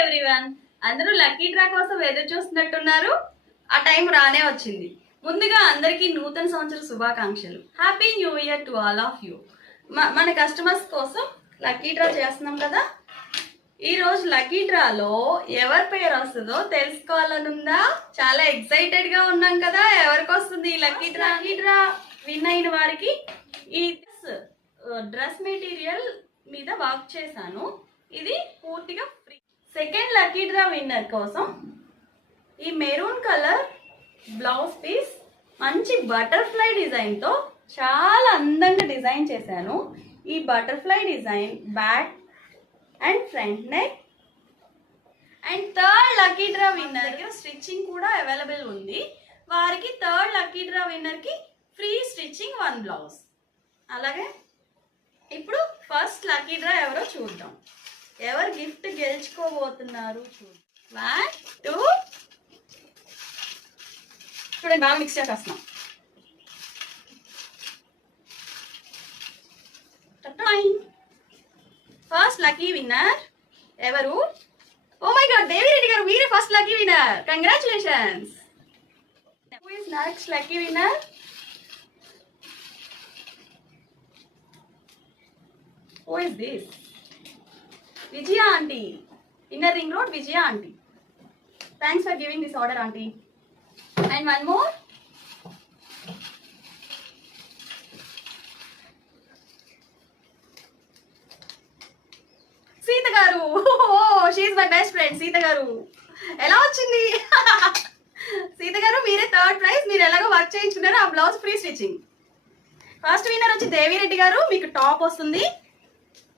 Everyone, అందరూ lucky draw కోసం ఎదురు చూస్తున్నట్టున్నారు. ఆ టైం రానే వచ్చింది. ముందుగా అందరికీ నూతన సంవత్సర శుభాకాంక్షలు. Happy new year to all of you. మన కస్టమర్స్ కోసం లక్కీ డ్రా చేస్తున్నాం కదా. ఈ రోజు లక్కీ డ్రాలో ఎవరి పేరు వస్తుందో తెలుసుకోవాలనుందా? చాలా ఎక్సైటెడ్ గా ఉన్నాం కదా. ఎవరికి వస్తుంది ఈ lucky draw? Lucky draw win అయిన వారికి ఈ డ్రెస్ మెటీరియల్ మీద వర్క్ చేశాను. ఇది పూర్తిగా free. Second lucky draw winner కోసం ఈ మెరూన్ కలర్ బ్లౌజ్ పీస్ మంచి బటర్ఫ్లై డిజైన్తో చాలా అందంగా డిజైన్ చేశాను. ఈ butterfly design back and front neck. And third lucky draw winner stitching కూడా అవైలబుల్ ఉంది. వారికి థర్డ్ లక్కీ డ్రా విన్నర్కి ఫ్రీ స్టిచ్చింగ్ 1 బ్లౌజ్. అలాగే ఇప్పుడు ఫస్ట్ లక్కీ డ్రా ఎవరో చూద్దాం. ఎవరు గిఫ్ట్ గెలుచుకోబోతున్నారు చూద్దాం. 1 2 చూడండి, బాగా మిక్స్ చేసేస్తున్నాం. ఫస్ట్ లక్కీ విన్నర్ ఎవరు? ఓ మై గాడ్, దేవిరెడ్డి గారు, వీరే first lucky winner. Congratulations. Who is next lucky winner? Who is this? Vijaya aunty. Inner Ring Road, Vijaya aunty. Thanks for giving this order, aunty. And one more. Seeta garu. Oh, she is my best friend. Seeta garu. ఎలా వచ్చింది? సీత గారు, మీరే third prize. మీరు ఎలాగో work చేయించుకున్నారో ఆ blouse free stitching. First winner వచ్చి దేవిరెడ్డి గారు, మీకు టాప్ వస్తుంది.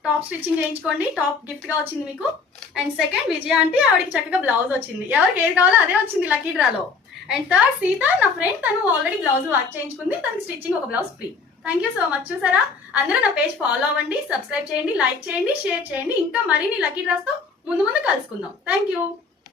టాప్ స్టిచ్చింగ్ చేయించుకోండి. టాప్ గిఫ్ట్ గా వచ్చింది మీకు. అండ్ సెకండ్ విజయ అంటే ఆవిడకి చక్కగా బ్లౌజ్ వచ్చింది. ఎవరికి ఏది కావాలో అదే వచ్చింది లక్కీ డ్రాలో. అండ్ థర్డ్ సీత, నా ఫ్రెండ్, తను ఆల్రెడీ బ్లౌజ్ వర్క్ చేయించుకుంది. తనకి స్టిచ్చింగ్ ఒక blouse free. Thank you so much. చూసారా, అందరూ నా పేజ్ ఫాలో అవ్వండి, సబ్స్క్రైబ్ చేయండి, లైక్ చేయండి, షేర్ చేయండి. ఇంకా మరిన్ని లక్కీ డ్రాస్ తో ముందు కలుసుకుందాం. Thank you.